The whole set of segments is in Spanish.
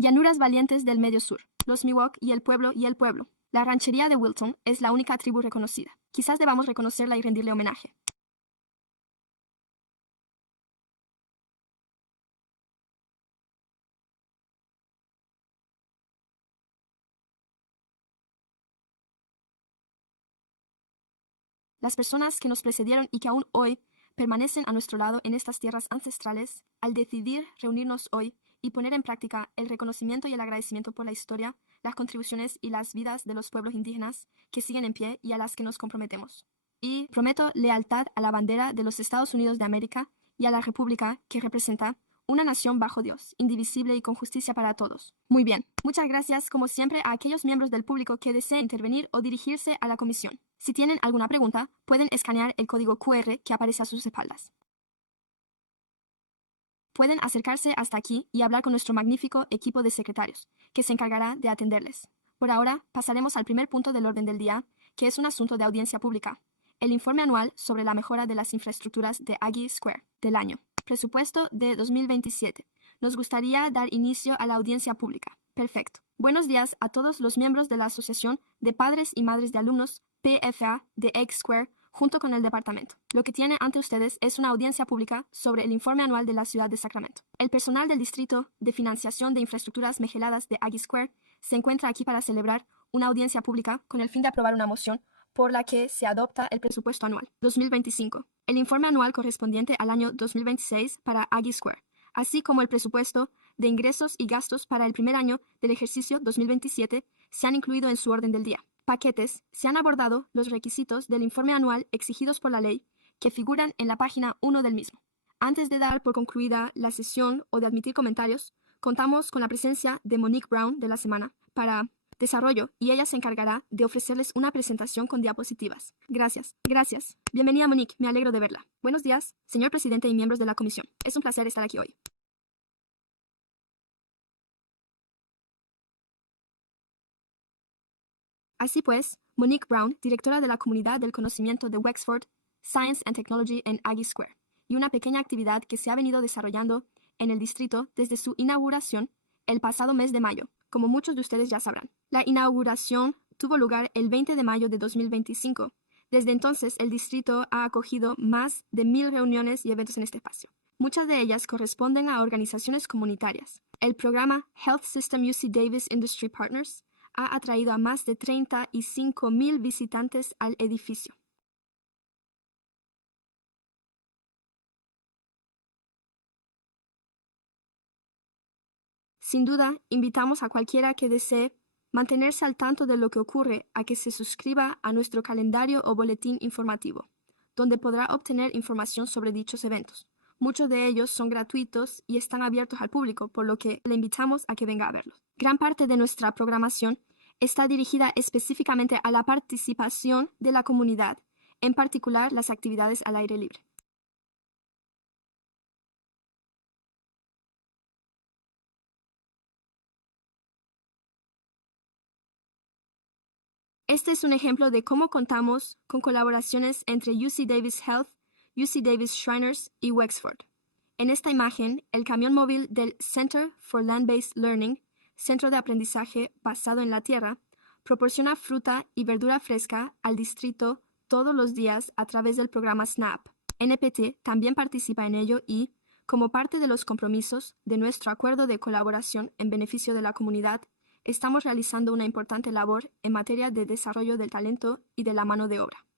Llanuras valientes del Medio Sur, los Miwok y el pueblo y el pueblo. La ranchería de Wilton es la única tribu reconocida. Quizás debamos reconocerla y rendirle homenaje. Las personas que nos precedieron y que aún hoy permanecen a nuestro lado en estas tierras ancestrales, al decidir reunirnos hoy y poner en práctica el reconocimiento y el agradecimiento por la historia, las contribuciones y las vidas de los pueblos indígenas que siguen en pie y a las que nos comprometemos. Y prometo lealtad a la bandera de los Estados Unidos de América y a la República que representa una nación bajo Dios, indivisible y con justicia para todos. Muy bien. Muchas gracias, como siempre, a aquellos miembros del público que deseen intervenir o dirigirse a la comisión. Si tienen alguna pregunta, pueden escanear el código QR que aparece a sus espaldas. Pueden acercarse hasta aquí y hablar con nuestro magnífico equipo de secretarios, que se encargará de atenderles. Por ahora, pasaremos al primer punto del orden del día, que es un asunto de audiencia pública. El informe anual sobre la mejora de las infraestructuras de Aggie Square del año. Presupuesto de 2027. Nos gustaría dar inicio a la audiencia pública. Perfecto. Buenos días a todos los miembros de la Asociación de Padres y Madres de Alumnos PFA de Egg Square, junto con el departamento. Lo que tiene ante ustedes es una audiencia pública sobre el informe anual de la ciudad de Sacramento. El personal del Distrito de Financiación de Infraestructuras Mejeladas de Aggie Square se encuentra aquí para celebrar una audiencia pública con el fin de aprobar una moción por la que se adopta el presupuesto anual 2025, el informe anual correspondiente al año 2026 para Aggie Square, así como el presupuesto de ingresos y gastos para el primer año del ejercicio 2027 se han incluido en su orden del día. Paquetes, se han abordado los requisitos del informe anual exigidos por la ley que figuran en la página 1 del mismo. Antes de dar por concluida la sesión o de admitir comentarios, contamos con la presencia de Monique Brown de la semana para desarrollo y ella se encargará de ofrecerles una presentación con diapositivas. Gracias. Gracias. Bienvenida, Monique. Me alegro de verla. Buenos días, señor presidente y miembros de la comisión. Es un placer estar aquí hoy. Así pues, Monique Brown, directora de la Comunidad del Conocimiento de Wexford Science and Technology en Aggie Square, y una pequeña actividad que se ha venido desarrollando en el distrito desde su inauguración el pasado mes de mayo, como muchos de ustedes ya sabrán. La inauguración tuvo lugar el 20 de mayo de 2025. Desde entonces, el distrito ha acogido más de 1000 reuniones y eventos en este espacio. Muchas de ellas corresponden a organizaciones comunitarias. El programa Health System UC Davis Industry Partners ha atraído a más de 35,000 visitantes al edificio. Sin duda, invitamos a cualquiera que desee mantenerse al tanto de lo que ocurre a que se suscriba a nuestro calendario o boletín informativo, donde podrá obtener información sobre dichos eventos. Muchos de ellos son gratuitos y están abiertos al público, por lo que le invitamos a que venga a verlos. Gran parte de nuestra programación está dirigida específicamente a la participación de la comunidad, en particular las actividades al aire libre. Este es un ejemplo de cómo contamos con colaboraciones entre UC Davis Health, UC Davis Shriners y Wexford. En esta imagen, el camión móvil del Center for Land-Based Learning, Centro de Aprendizaje Basado en la Tierra, proporciona fruta y verdura fresca al distrito todos los días a través del programa SNAP. NPT también participa en ello y, como parte de los compromisos de nuestro acuerdo de colaboración en beneficio de la comunidad, estamos realizando una importante labor en materia de desarrollo del talento y de la mano de obra.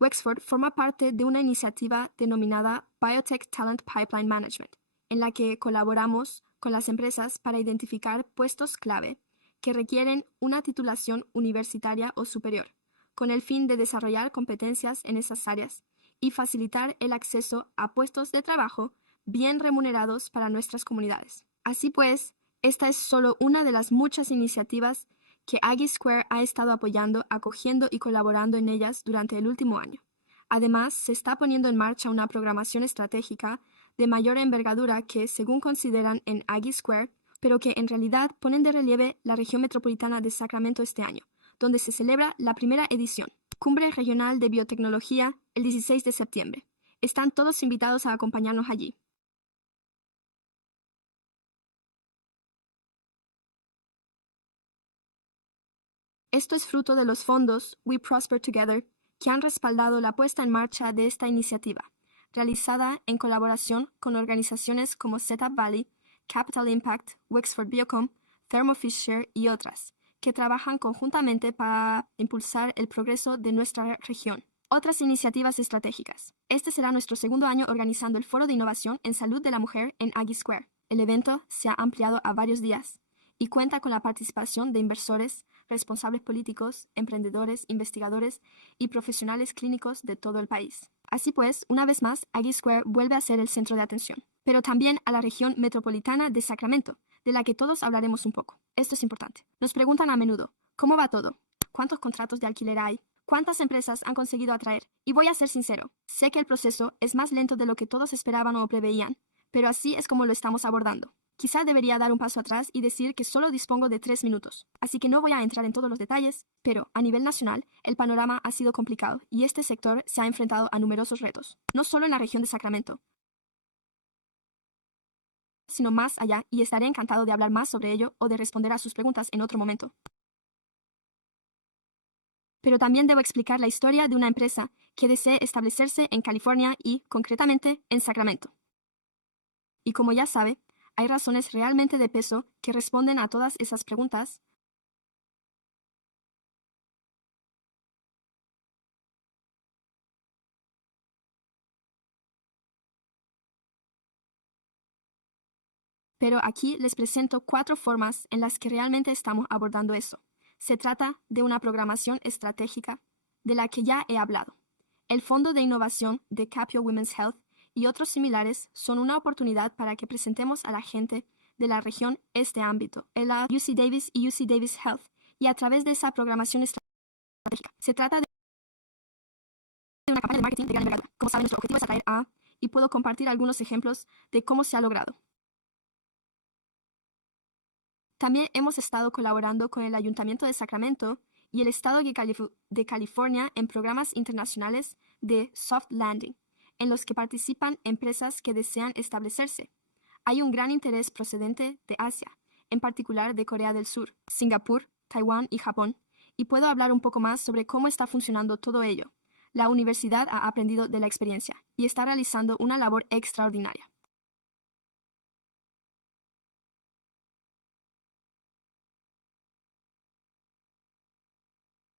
Wexford forma parte de una iniciativa denominada Biotech Talent Pipeline Management, en la que colaboramos con las empresas para identificar puestos clave que requieren una titulación universitaria o superior, con el fin de desarrollar competencias en esas áreas y facilitar el acceso a puestos de trabajo bien remunerados para nuestras comunidades. Así pues, esta es solo una de las muchas iniciativas que Aggie Square ha estado apoyando, acogiendo y colaborando en ellas durante el último año. Además, se está poniendo en marcha una programación estratégica de mayor envergadura que, según consideran en Aggie Square, pero que en realidad ponen de relieve la región metropolitana de Sacramento este año, donde se celebra la primera edición, Cumbre Regional de Biotecnología, el 16 de septiembre. Están todos invitados a acompañarnos allí. Esto es fruto de los fondos We Prosper Together que han respaldado la puesta en marcha de esta iniciativa, realizada en colaboración con organizaciones como Setup Valley, Capital Impact, Wexford Biocom, Thermo Fisher y otras, que trabajan conjuntamente para impulsar el progreso de nuestra región. Otras iniciativas estratégicas. Este será nuestro segundo año organizando el Foro de Innovación en Salud de la Mujer en Aggie Square. El evento se ha ampliado a varios días y cuenta con la participación de inversores, responsables políticos, emprendedores, investigadores y profesionales clínicos de todo el país. Así pues, una vez más, Aggie Square vuelve a ser el centro de atención, pero también a la región metropolitana de Sacramento, de la que todos hablaremos un poco. Esto es importante. Nos preguntan a menudo, ¿cómo va todo? ¿Cuántos contratos de alquiler hay? ¿Cuántas empresas han conseguido atraer? Y voy a ser sincero, sé que el proceso es más lento de lo que todos esperaban o preveían, pero así es como lo estamos abordando. Quizá debería dar un paso atrás y decir que solo dispongo de 3 minutos, así que no voy a entrar en todos los detalles, pero a nivel nacional, el panorama ha sido complicado y este sector se ha enfrentado a numerosos retos, no solo en la región de Sacramento, sino más allá, y estaré encantado de hablar más sobre ello o de responder a sus preguntas en otro momento. Pero también debo explicar la historia de una empresa que desea establecerse en California y, concretamente, en Sacramento. Y como ya sabe, hay razones realmente de peso que responden a todas esas preguntas. Pero aquí les presento 4 formas en las que realmente estamos abordando eso. Se trata de una programación estratégica de la que ya he hablado. El Fondo de Innovación de Capio Women's Health y otros similares son una oportunidad para que presentemos a la gente de la región este ámbito, en la UC Davis y UC Davis Health, y a través de esa programación estratégica. Se trata de una campaña de marketing de gran envergadura. Como saben, nuestro objetivo es atraer a, y puedo compartir algunos ejemplos de cómo se ha logrado. También hemos estado colaborando con el Ayuntamiento de Sacramento y el Estado de California en programas internacionales de soft landing, en los que participan empresas que desean establecerse. Hay un gran interés procedente de Asia, en particular de Corea del Sur, Singapur, Taiwán y Japón, y puedo hablar un poco más sobre cómo está funcionando todo ello. La universidad ha aprendido de la experiencia y está realizando una labor extraordinaria.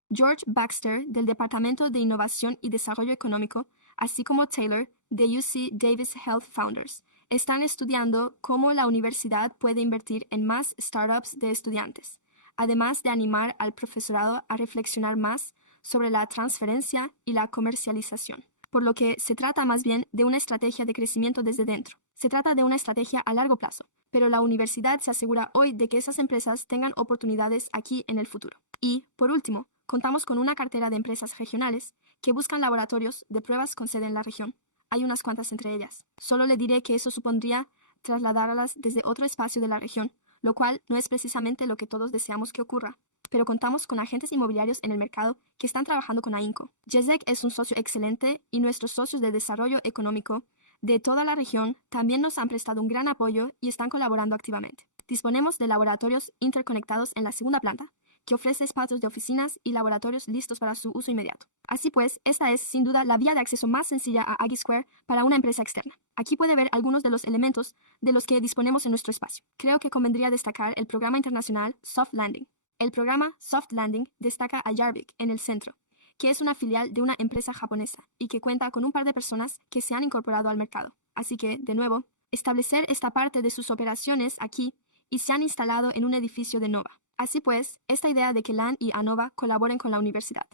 George Baxter, del Departamento de Innovación y Desarrollo Económico, así como Taylor, de UC Davis Health Founders, están estudiando cómo la universidad puede invertir en más startups de estudiantes, además de animar al profesorado a reflexionar más sobre la transferencia y la comercialización. Por lo que se trata más bien de una estrategia de crecimiento desde dentro. Se trata de una estrategia a largo plazo, pero la universidad se asegura hoy de que esas empresas tengan oportunidades aquí en el futuro. Y, por último, contamos con una cartera de empresas regionales que buscan laboratorios de pruebas con sede en la región. Hay unas cuantas entre ellas. Solo le diré que eso supondría trasladarlas desde otro espacio de la región, lo cual no es precisamente lo que todos deseamos que ocurra. Pero contamos con agentes inmobiliarios en el mercado que están trabajando con AINCO. Jezek es un socio excelente y nuestros socios de desarrollo económico de toda la región también nos han prestado un gran apoyo y están colaborando activamente. Disponemos de laboratorios interconectados en la segunda planta, que ofrece espacios de oficinas y laboratorios listos para su uso inmediato. Así pues, esta es, sin duda, la vía de acceso más sencilla a Aggie Square para una empresa externa. Aquí puede ver algunos de los elementos de los que disponemos en nuestro espacio. Creo que convendría destacar el programa internacional Soft Landing. El programa Soft Landing destaca a Jarvik en el centro, que es una filial de una empresa japonesa y que cuenta con un par de personas que se han incorporado al mercado. Así que, de nuevo, establecer esta parte de sus operaciones aquí y se han instalado en un edificio de Nova. Así pues, esta idea de que LAN y ANOVA colaboren con la universidad.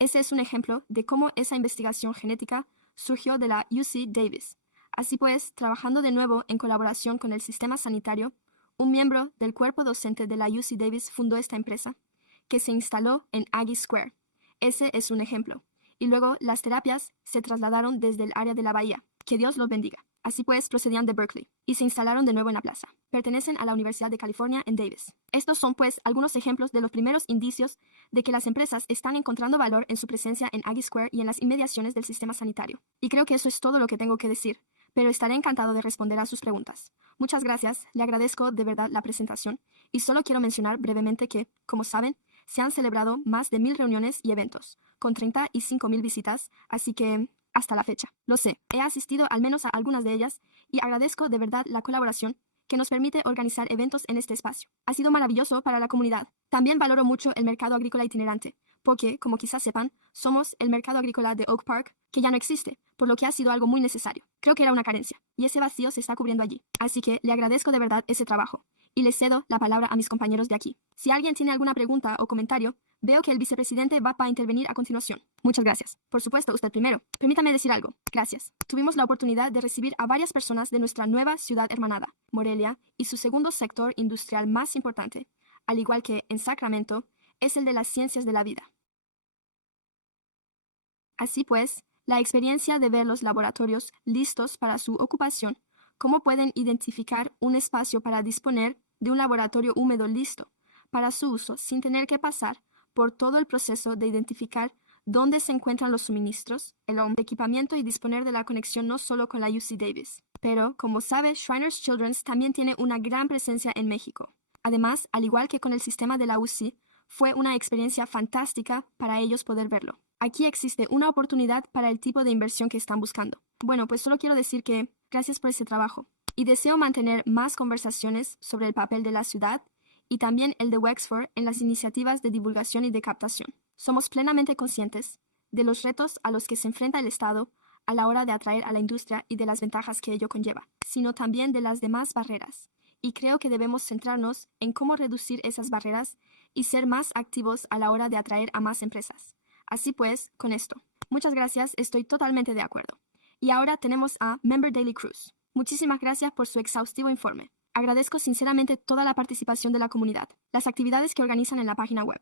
Ese es un ejemplo de cómo esa investigación genética surgió de la UC Davis. Así pues, trabajando de nuevo en colaboración con el sistema sanitario, un miembro del cuerpo docente de la UC Davis fundó esta empresa, que se instaló en Aggie Square. Ese es un ejemplo. Y luego las terapias se trasladaron desde el área de la bahía. Que Dios los bendiga. Así pues, procedían de Berkeley y se instalaron de nuevo en la plaza. Pertenecen a la Universidad de California en Davis. Estos son, pues, algunos ejemplos de los primeros indicios de que las empresas están encontrando valor en su presencia en Aggie Square y en las inmediaciones del sistema sanitario. Y creo que eso es todo lo que tengo que decir, pero estaré encantado de responder a sus preguntas. Muchas gracias, le agradezco de verdad la presentación y solo quiero mencionar brevemente que, como saben, se han celebrado más de 1000 reuniones y eventos, con 35.000 visitas, así que hasta la fecha. Lo sé, he asistido al menos a algunas de ellas y agradezco de verdad la colaboración que nos permite organizar eventos en este espacio. Ha sido maravilloso para la comunidad. También valoro mucho el mercado agrícola itinerante, porque, como quizás sepan, somos el mercado agrícola de Oak Park, que ya no existe, por lo que ha sido algo muy necesario. Creo que era una carencia, y ese vacío se está cubriendo allí. Así que le agradezco de verdad ese trabajo, y les cedo la palabra a mis compañeros de aquí. Si alguien tiene alguna pregunta o comentario, veo que el vicepresidente va a intervenir a continuación. Muchas gracias. Por supuesto, usted primero. Permítame decir algo. Gracias. Tuvimos la oportunidad de recibir a varias personas de nuestra nueva ciudad hermanada, Morelia, y su segundo sector industrial más importante, al igual que en Sacramento, es el de las ciencias de la vida. Así pues, la experiencia de ver los laboratorios listos para su ocupación, cómo pueden identificar un espacio para disponer de un laboratorio húmedo listo para su uso sin tener que pasar por todo el proceso de identificar dónde se encuentran los suministros, el equipamiento y disponer de la conexión no solo con la UC Davis. Pero, como sabe, Shriners Children's también tiene una gran presencia en México. Además, al igual que con el sistema de la UC, fue una experiencia fantástica para ellos poder verlo. Aquí existe una oportunidad para el tipo de inversión que están buscando. Bueno, pues solo quiero decir que gracias por ese trabajo. Y deseo mantener más conversaciones sobre el papel de la ciudad y también el de Wexford en las iniciativas de divulgación y de captación. Somos plenamente conscientes de los retos a los que se enfrenta el Estado a la hora de atraer a la industria y de las ventajas que ello conlleva, sino también de las demás barreras. Y creo que debemos centrarnos en cómo reducir esas barreras y ser más activos a la hora de atraer a más empresas. Así pues, con esto. Muchas gracias, estoy totalmente de acuerdo. Y ahora tenemos a Member Daily Cruz. Muchísimas gracias por su exhaustivo informe. Agradezco sinceramente toda la participación de la comunidad, las actividades que organizan en la página web.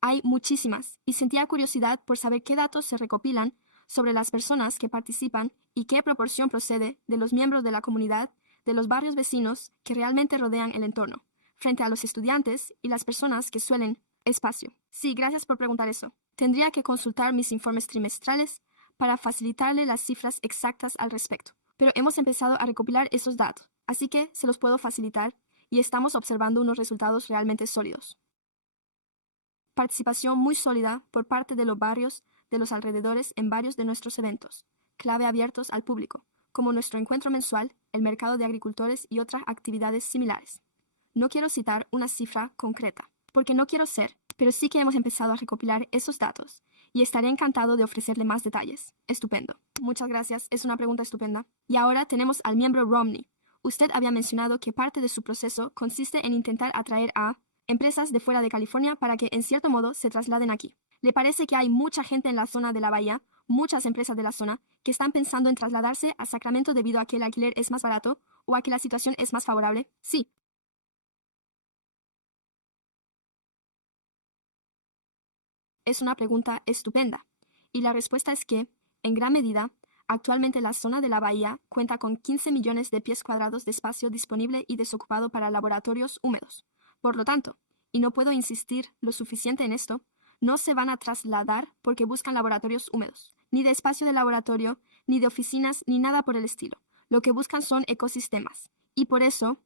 Hay muchísimas, y sentía curiosidad por saber qué datos se recopilan sobre las personas que participan y qué proporción procede de los miembros de la comunidad, de los barrios vecinos que realmente rodean el entorno, frente a los estudiantes y las personas que suelen espacio. Sí, gracias por preguntar eso. Tendría que consultar mis informes trimestrales para facilitarle las cifras exactas al respecto, pero hemos empezado a recopilar esos datos, así que se los puedo facilitar y estamos observando unos resultados realmente sólidos. Participación muy sólida por parte de los barrios de los alrededores en varios de nuestros eventos, clave abiertos al público, como nuestro encuentro mensual, el mercado de agricultores y otras actividades similares. No quiero citar una cifra concreta, porque no quiero ser, pero sí que hemos empezado a recopilar esos datos y estaré encantado de ofrecerle más detalles. Estupendo. Muchas gracias, es una pregunta estupenda. Y ahora tenemos al miembro Romney. Usted había mencionado que parte de su proceso consiste en intentar atraer a empresas de fuera de California para que en cierto modo se trasladen aquí. ¿Le parece que hay mucha gente en la zona de la bahía, muchas empresas de la zona, que están pensando en trasladarse a Sacramento debido a que el alquiler es más barato o a que la situación es más favorable? Sí. Es una pregunta estupenda. Y la respuesta es que, en gran medida, actualmente la zona de la bahía cuenta con 15 millones de pies cuadrados de espacio disponible y desocupado para laboratorios húmedos. Por lo tanto, y no puedo insistir lo suficiente en esto, no se van a trasladar porque buscan laboratorios húmedos, ni de espacio de laboratorio, ni de oficinas, ni nada por el estilo. Lo que buscan son ecosistemas. Y por eso,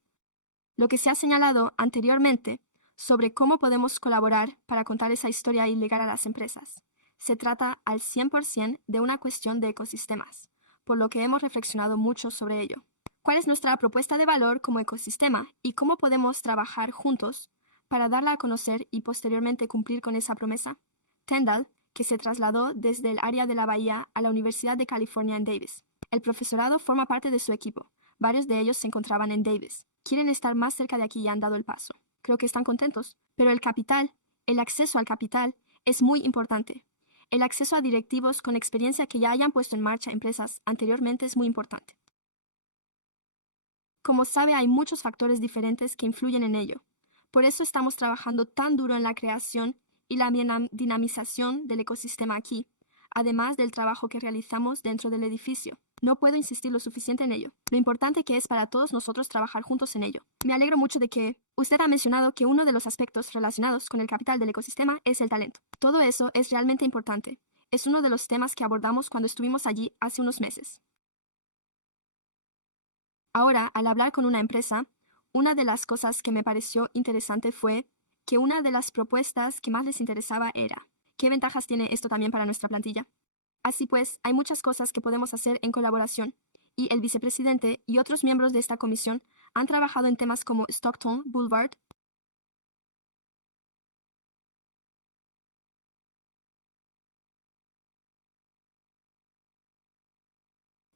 lo que se ha señalado anteriormente sobre cómo podemos colaborar para contar esa historia y llegar a las empresas. Se trata al 100% de una cuestión de ecosistemas, por lo que hemos reflexionado mucho sobre ello. ¿Cuál es nuestra propuesta de valor como ecosistema y cómo podemos trabajar juntos para darla a conocer y posteriormente cumplir con esa promesa? Tyndall, que se trasladó desde el área de la Bahía a la Universidad de California en Davis. El profesorado forma parte de su equipo. Varios de ellos se encontraban en Davis. Quieren estar más cerca de aquí y han dado el paso. Creo que están contentos. Pero el capital, el acceso al capital, es muy importante. El acceso a directivos con experiencia que ya hayan puesto en marcha empresas anteriormente es muy importante. Como sabe, hay muchos factores diferentes que influyen en ello. Por eso estamos trabajando tan duro en la creación y la dinamización del ecosistema aquí, además del trabajo que realizamos dentro del edificio. No puedo insistir lo suficiente en ello. Lo importante que es para todos nosotros trabajar juntos en ello. Me alegro mucho de que usted ha mencionado que uno de los aspectos relacionados con el capital del ecosistema es el talento. Todo eso es realmente importante. Es uno de los temas que abordamos cuando estuvimos allí hace unos meses. Ahora, al hablar con una empresa, una de las cosas que me pareció interesante fue que una de las propuestas que más les interesaba era: ¿qué ventajas tiene esto también para nuestra plantilla? Así pues, hay muchas cosas que podemos hacer en colaboración, y el vicepresidente y otros miembros de esta comisión han trabajado en temas como Stockton Boulevard,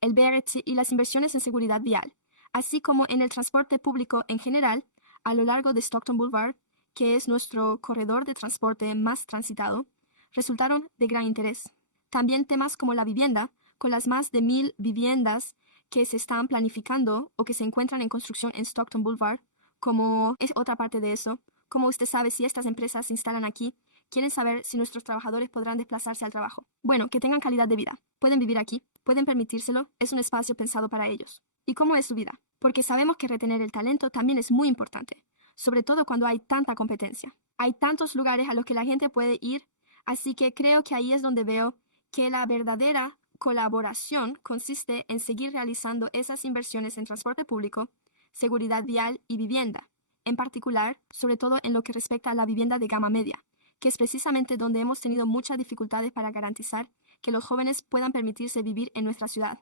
el BRT y las inversiones en seguridad vial, así como en el transporte público en general a lo largo de Stockton Boulevard, que es nuestro corredor de transporte más transitado, resultaron de gran interés. También temas como la vivienda, con las más de 1,000 viviendas que se están planificando o que se encuentran en construcción en Stockton Boulevard, como es otra parte de eso. Como usted sabe, si estas empresas se instalan aquí, quieren saber si nuestros trabajadores podrán desplazarse al trabajo. Bueno, que tengan calidad de vida. Pueden vivir aquí, pueden permitírselo, es un espacio pensado para ellos. ¿Y cómo es su vida? Porque sabemos que retener el talento también es muy importante, sobre todo cuando hay tanta competencia. Hay tantos lugares a los que la gente puede ir, así que creo que ahí es donde veo que la verdadera colaboración consiste en seguir realizando esas inversiones en transporte público, seguridad vial y vivienda, en particular, sobre todo en lo que respecta a la vivienda de gama media, que es precisamente donde hemos tenido muchas dificultades para garantizar que los jóvenes puedan permitirse vivir en nuestra ciudad.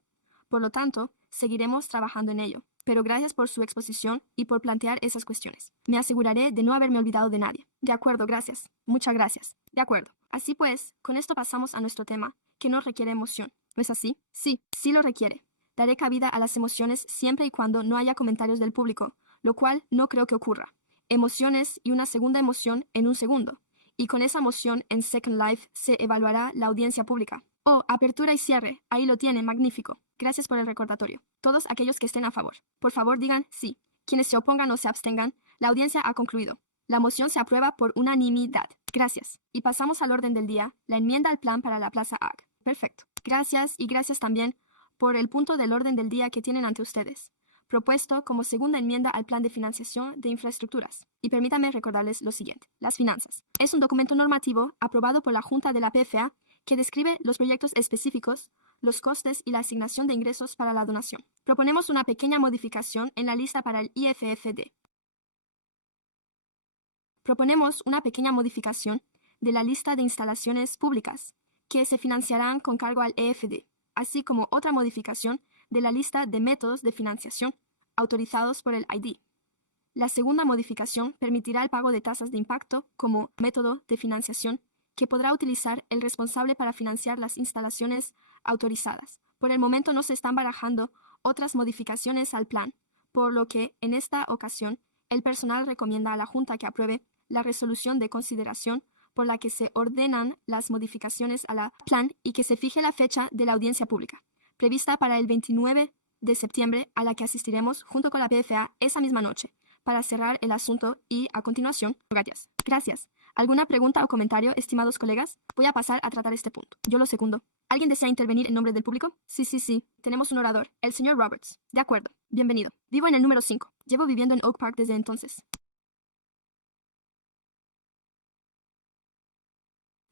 Por lo tanto, seguiremos trabajando en ello. Pero gracias por su exposición y por plantear esas cuestiones. Me aseguraré de no haberme olvidado de nadie. De acuerdo, gracias. Muchas gracias. De acuerdo. Así pues, con esto pasamos a nuestro tema, que no requiere emoción. ¿No es así? Sí, sí lo requiere. Daré cabida a las emociones siempre y cuando no haya comentarios del público, lo cual no creo que ocurra. Emociones y una segunda emoción en un segundo. Y con esa emoción en Second Life se evaluará la audiencia pública. Oh, apertura y cierre. Ahí lo tiene, magnífico. Gracias por el recordatorio. Todos aquellos que estén a favor, por favor digan sí. Quienes se opongan o se abstengan, la audiencia ha concluido. La moción se aprueba por unanimidad. Gracias. Y pasamos al orden del día, la enmienda al plan para la Plaza AG. Perfecto. Gracias y gracias también por el punto del orden del día que tienen ante ustedes, propuesto como segunda enmienda al plan de financiación de infraestructuras. Y permítanme recordarles lo siguiente. Las finanzas. Es un documento normativo aprobado por la Junta de la PFA que describe los proyectos específicos, los costes y la asignación de ingresos para la donación. Proponemos una pequeña modificación en la lista para el IFFD. Proponemos una pequeña modificación de la lista de instalaciones públicas que se financiarán con cargo al EFD, así como otra modificación de la lista de métodos de financiación autorizados por el ID. La segunda modificación permitirá el pago de tasas de impacto como método de financiación que podrá utilizar el responsable para financiar las instalaciones autorizadas. Por el momento no se están barajando otras modificaciones al plan, por lo que en esta ocasión el personal recomienda a la Junta que apruebe la resolución de consideración por la que se ordenan las modificaciones al plan y que se fije la fecha de la audiencia pública, prevista para el 29 de septiembre, a la que asistiremos junto con la PFA esa misma noche, para cerrar el asunto y, a continuación, gracias. Gracias. ¿Alguna pregunta o comentario, estimados colegas? Voy a pasar a tratar este punto. Yo lo segundo. ¿Alguien desea intervenir en nombre del público? Sí. Tenemos un orador, el señor Roberts. De acuerdo. Bienvenido. Vivo en el número 5. Llevo viviendo en Oak Park desde entonces.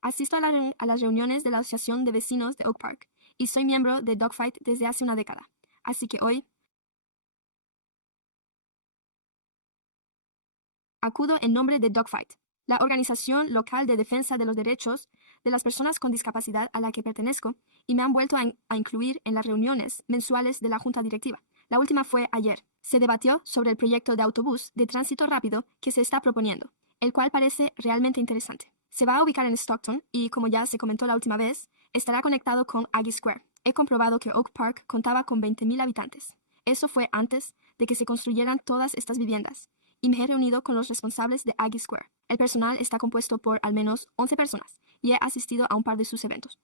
Asisto a las reuniones de la Asociación de Vecinos de Oak Park y soy miembro de Dogfight desde hace una década. Así que hoy acudo en nombre de Dogfight, la organización local de defensa de los derechos de las personas con discapacidad a la que pertenezco, y me han vuelto a incluir en las reuniones mensuales de la Junta Directiva. La última fue ayer. Se debatió sobre el proyecto de autobús de tránsito rápido que se está proponiendo, el cual parece realmente interesante. Se va a ubicar en Stockton y, como ya se comentó la última vez, estará conectado con Aggie Square. He comprobado que Oak Park contaba con 20,000 habitantes. Eso fue antes de que se construyeran todas estas viviendas, y me he reunido con los responsables de Aggie Square. El personal está compuesto por al menos 11 personas y he asistido a un par de sus eventos.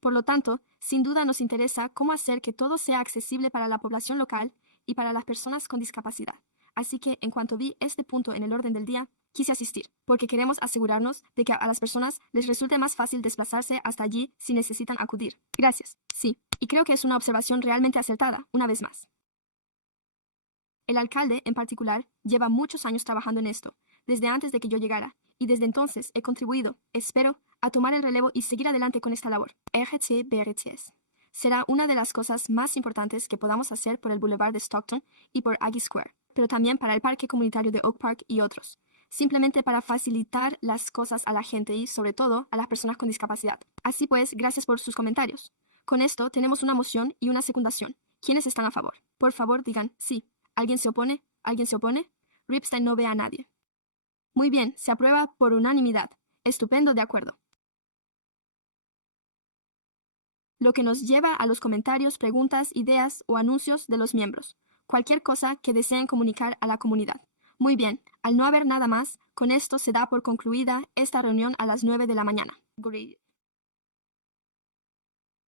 Por lo tanto, sin duda nos interesa cómo hacer que todo sea accesible para la población local y para las personas con discapacidad, así que en cuanto vi este punto en el orden del día, quise asistir, porque queremos asegurarnos de que a las personas les resulte más fácil desplazarse hasta allí si necesitan acudir. Gracias. Sí, y creo que es una observación realmente acertada, una vez más. El alcalde, en particular, lleva muchos años trabajando en esto, desde antes de que yo llegara, y desde entonces he contribuido, espero, a tomar el relevo y seguir adelante con esta labor. RT-BRTS. Será una de las cosas más importantes que podamos hacer por el Boulevard de Stockton y por Aggie Square, pero también para el Parque Comunitario de Oak Park y otros, simplemente para facilitar las cosas a la gente y, sobre todo, a las personas con discapacidad. Así pues, gracias por sus comentarios. Con esto tenemos una moción y una secundación. ¿Quiénes están a favor? Por favor, digan sí. ¿Alguien se opone? ¿Alguien se opone? Ripstein no ve a nadie. Muy bien, se aprueba por unanimidad. Estupendo, de acuerdo. Lo que nos lleva a los comentarios, preguntas, ideas o anuncios de los miembros. Cualquier cosa que deseen comunicar a la comunidad. Muy bien, al no haber nada más, con esto se da por concluida esta reunión a las 9 de la mañana.